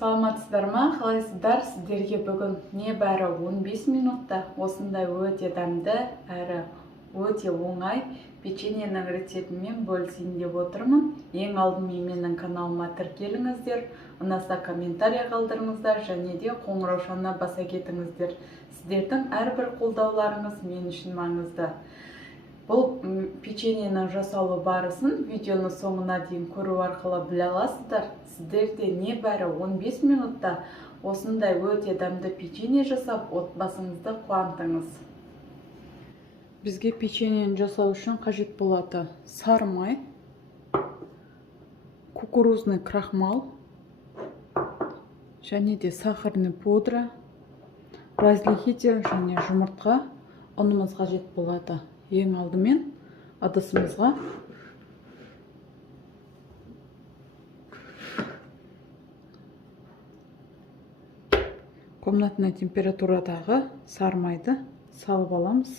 Саламатсыздар ма? Қалайсыздар? Сіздерге бүгін небәрі 15 минутта осындай өте дәмді әрі өте оңай печеньенің рецептімен бөлісейін деп отырмын. Ең алдымен менің каналыма тіркеліңіздер, ұнаса комментарий қалдырыңыздар және де қоңыраушаны баса кетіңіздер. Сіздердің әрбір қолдауларыңыз мен үшін маңызды. Бұл печеньенің жасалу барысын видеоны соңына дейін көру арқылы біле аласыздар. Сіздерде небәрі 15 минутта осындай өте дәмді печенье жасап, отбасыңызды қуантыңыз. Бізге печеньені жасау үшін қажет болады сары май, кукурузный крахмал және де сахарный пудра, разрыхитель және жұмыртқа, ұнымыз қажет болады. Ең алдымен ыдысымызға комнатный температурадағы сары майды салып аламыз.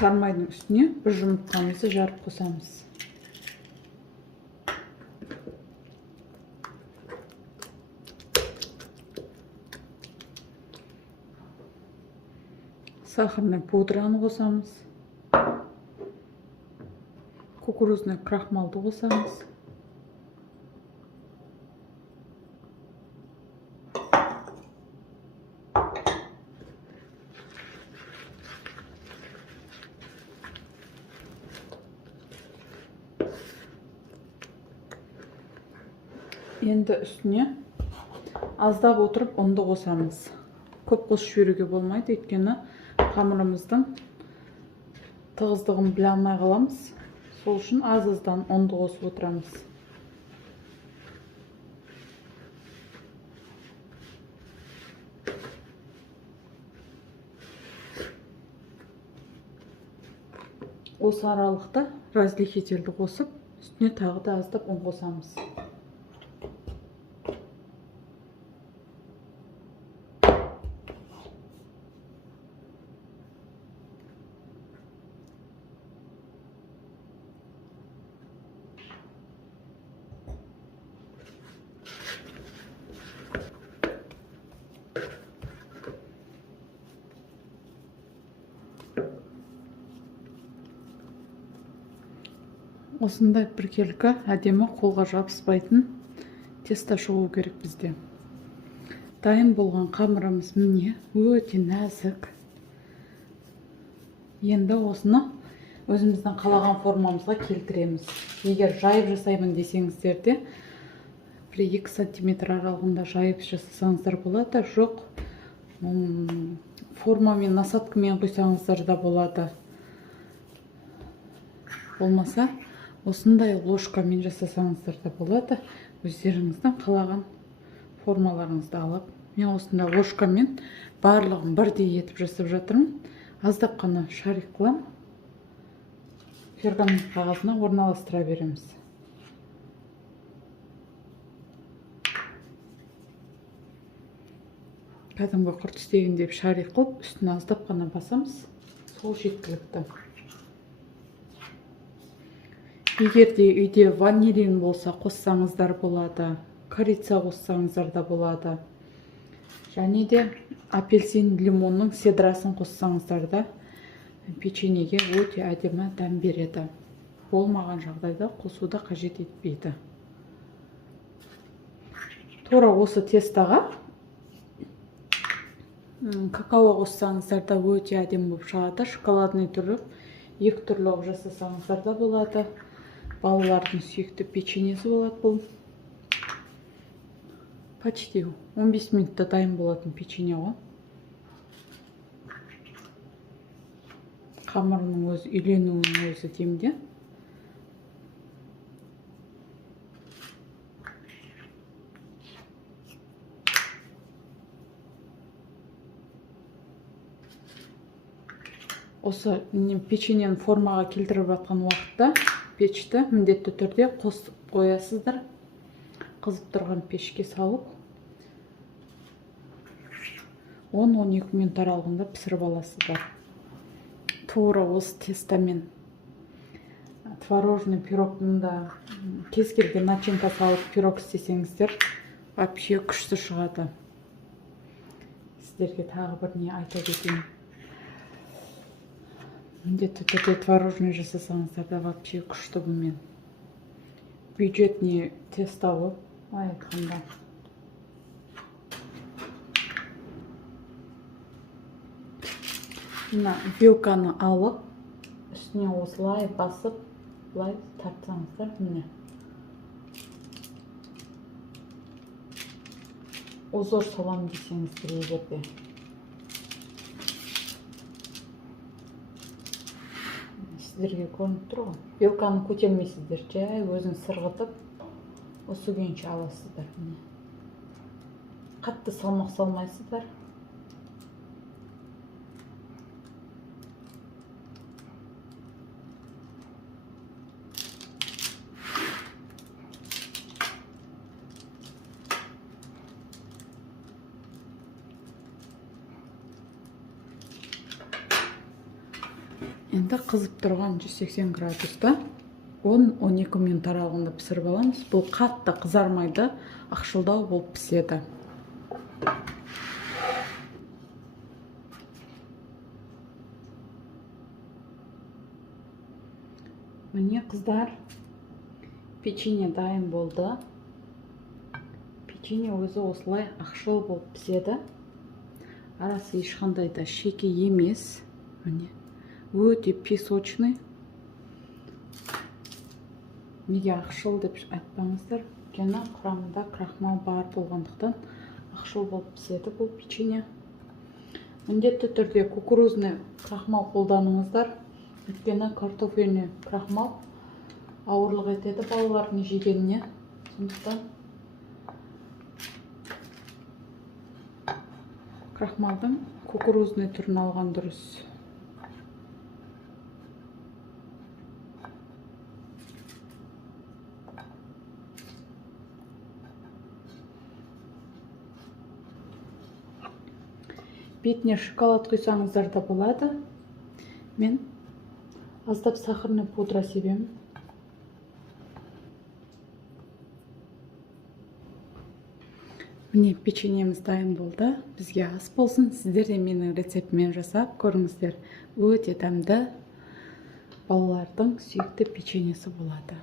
Сары майдың үстіне бір жұмыртқамызды жарып қосамыз. Сахарный пудраны қосамыз. Кукурузный крахмалды қосамыз. Енді үстіне аздап отырып ұнды қосамыз. Көп қосып жіберуге болмайды, өйткені қамырымыздың тығыздығын біле алмай қаламыз. Сол үшін аз-аздан ұнды қосып отырамыз. Осы аралықта разрыхительді қосып, үстіне тағы да аздап ұн қосамыз. Осындай біркелкі әдемі қолға жабыспайтын тесто шығу керек бізде. Дайын болған қамырымыз міне өте нәзік. Енді осыны өзіміздің қалаған формамызға келтіреміз. Егер жайып жасаймын десеңіздер де 1-2 сантиметр аралығында жайып жасасаңыздар болады. Жоқ, формамен насадкамен құйсаңыздар да болады. Болмаса осындай ложкамен жасасаңыздар да болады. Өздеріңіздің қалаған формаларыңызды алып, мен осындай ложкамен барлығын бірдей етіп жасап жатырмын. Аздап қана шарик қылам, пергамент қағазына орналастыра береміз. Кәдімгі құрт істеген деп шарик қылып, үстіне аздап қана басамыз. Сол жеткілікті. Егер де үйде ванилин болса қоссаңыздар болады, корица қоссаңыздар да болады. Және де апельсин, лимонның седрасын қоссаңыздар да печеньеге өте әдемі дәм береді. Болмаған жағдайда қосуды қажет етпейді. Тура осы тестоға какао қоссаңыздар да өте әдемі болып шығады. Шоколадный түрі, екі түрлі жасасаңыздар да болады. Балалардың сүйікті печеньесі болады бұл. Почти 15 минутта дайын болатын печенье ғой. Қамырының өзі, үйленуінің өзі демде. Осы печеньені формаға келтіріп жатқан уақытта пешті міндетті түрде қосып қоясыздар. Қызып тұрған пешке салып 10-12 минут аралығында пісіріп аласыздар. тура осы тестамен творожный пирогтың да кез келген начинка салып пирог істесеңіздер вообще күшті шығады. Сіздерге тағы бір не айта кетейін. Міндетті түрде творожный жасасаңыздар да вообще күшті бұмен. Бюджетный тестауы айтқанда. Мына вилканы алып, үстіне осылай басып, былай тартсаңыздар, міне. Озор салам десеңіздер егерде. Сіздерге көрініп тұр ғой. Вилканы көтермейсіздер, жай өзін сырғытып, осы күйінше аласыздар. Қатты салмақ салмайсыздар. Енді қызып тұрған 180 градуста 10-12 минут аралығында пісіріп аламыз. Бұл қатты қызармайды, ақшылдау болып піседі. Міне қыздар, печенье дайын болды. Печенье өзі осылай ақшыл болып піседі. Арасы ешқандай да шеке емес. Міне. Өте песочный. Неге ақшыл деп айтпаңыздар. Өйткені құрамында крахмал бар болғандықтан ақшыл болып піседі бұл печенье. Міндетті түрде кукурузный крахмал қолданыңыздар. Өйткені картофельный крахмал ауырлық етеді балалардың жегеніне. Сондықтан крахмалдың кукурузный түрін алған дұрыс. Бетіне шоколад құйсаңыздар да болады. Мен аздап сахарный пудра себемін. Міне печеньеміз дайын болды. Бізге ас болсын. Сіздер де менің рецептімен жасап көріңіздер. Өте дәмді балалардың сүйікті печеньесі болады.